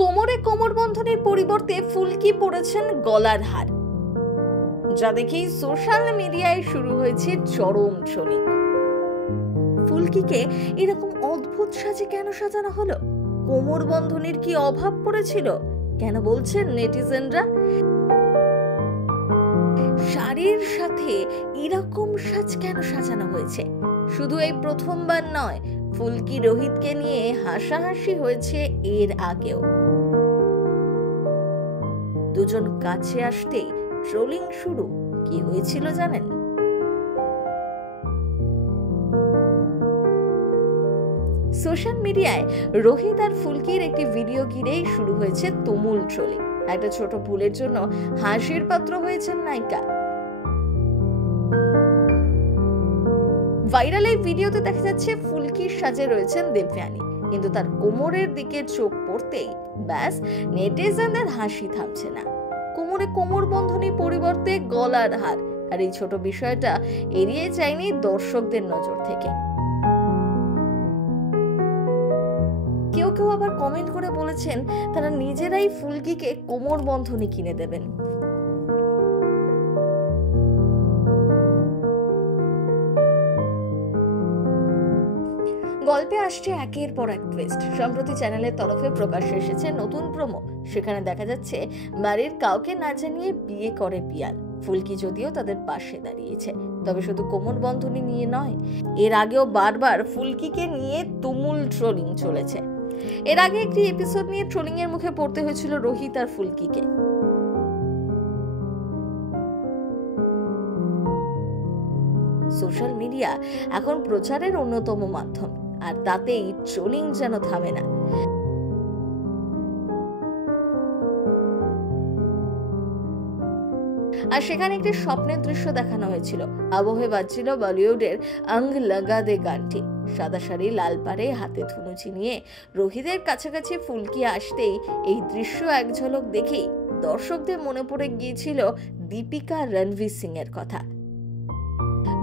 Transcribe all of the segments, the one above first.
কোমরে কোমরবন্ধনীর পরিবর্তে ফুলকি পরেছেন গলার হার, যা দেখেই সোশ্যাল মিডিয়ায় শুরু হয়েছে চরম ট্রোলিং। ফুলকিকে এরকম অদ্ভুত সাজে কেন সাজানো হলো? কোমরবন্ধনীর কি অভাব পড়েছিল? কেন বলছেন নেটিজেনরা? শাড়ির সাথে এরকম সাজ কেন সাজানো হয়েছে? শুধু এই প্রথমবার নয়, ফুলকি রোহিতকে নিয়ে হাসাহাসি হয়েছে এর আগেও। দুজন কাছে আসতেই ট্রোলিং শুরু। কি হয়েছিল জানেন? সোশ্যাল মিডিয়ায় রোহিত আর ফুলকির একটি ভিডিও ঘিরেই শুরু হয়েছে তুমুল ট্রোলিং। একটা ছোট ভুলের জন্য হাসির পাত্র হয়েছেন নায়িকা। ভাইরাল এই ভিডিওতে দেখা যাচ্ছে ফুলকির সাজে রয়েছেন দেবযানী, কিন্তু তার কোমরের দিকে চোখ পড়তেই ব্যাস নেটিজেনদের হাসি থামছে না। কোমরে কোমরবন্ধনী পরিবর্তে গলার হার, আর এই ছোট বিষয়টা এড়িয়ে যায়নি দর্শকদের নজর থেকে। কেউ কেউ আবার কমেন্ট করে বলেছেন তারা নিজেরাই ফুলকিকে কোমরবন্ধনী কিনে দেবেন। গল্পে আসছে একের পর এক টুইস্ট। সম্প্রতি চ্যানেলের তরফে প্রকাশ্যে এসেছে নতুন প্রোমো। সেখানে দেখা যাচ্ছে বাড়ির কাউকে না জানিয়ে বিয়ে করে পিয়াল। ফুলকি যদিও তাদের পাশে দাঁড়িয়েছে, তবে শুধু কোমরবন্ধনী নিয়ে নয়, এর আগেও বারবার ফুলকিকে নিয়ে তুমুল ট্রোলিং চলেছে। এর আগে একটি এপিসোড নিয়ে ট্রোলিং এর মুখে পড়তে হয়েছিল রোহিত আর ফুলকিকে। সোশ্যাল মিডিয়া এখন প্রচারের অন্যতম মাধ্যম, আর তাতেই ট্রোলিং যেন থামে না। আর সেখানে একটি স্বপ্নের দৃশ্য দেখানো হয়েছিল। আবহে বাজছিল বলিউডের অঙ্গ লাগা দে গানটি। সাদা শাড়ি, লাল পাড়ে, হাতে ধুনুচি নিয়ে রোহিতের কাছাকাছি ফুলকি আসতেই এই দৃশ্য এক ঝলক দেখেই দর্শকদের মনে পড়ে গিয়েছিল দীপিকা রণবীর সিং এর কথা।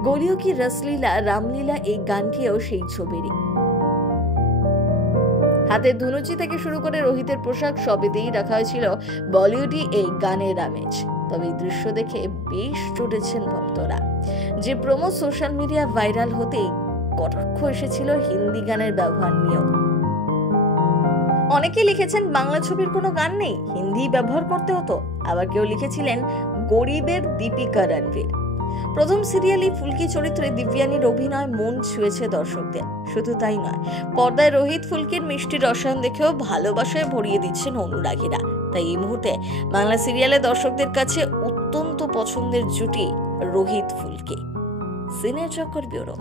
গলিও কি রসলীলা, রামলীলা এই গানটিও সেই ছবিরই। হাতে ধুনুচি থেকে শুরু করে রোহিতের পোশাক সবেতেই রাখা হয়েছিল বলিউডি এই গানের আমেজ। তবে এই দৃশ্য দেখে বেশ চটেছেন ভক্তরা। যে প্রোমো সোশ্যাল মিডিয়া ভাইরাল হতেই কটাক্ষ এসেছিল হিন্দি গানের ব্যবহার নিয়েও। অনেকে লিখেছেন বাংলা ছবির কোনো গান নেই, হিন্দি ব্যবহার করতে হতো। আবার কেউ লিখেছিলেন গরিবের দীপিকা রণবীর। প্রথম সিরিয়ালে ফুলকি চরিত্রে দিব্যানীর অভিনয় মন ছুঁয়েছে দর্শকদের। শুধু তাই নয়, পর্দায় রোহিত ফুলকির মিষ্টি রসায়ন দেখেও ভালোবাসায় ভরিয়ে দিচ্ছেন অনুরাগীরা। তাই এই মুহূর্তে বাংলা সিরিয়ালে দর্শকদের কাছে অত্যন্ত পছন্দের জুটি রোহিত ফুলকি। সিনে চক্কর ব্যুরো।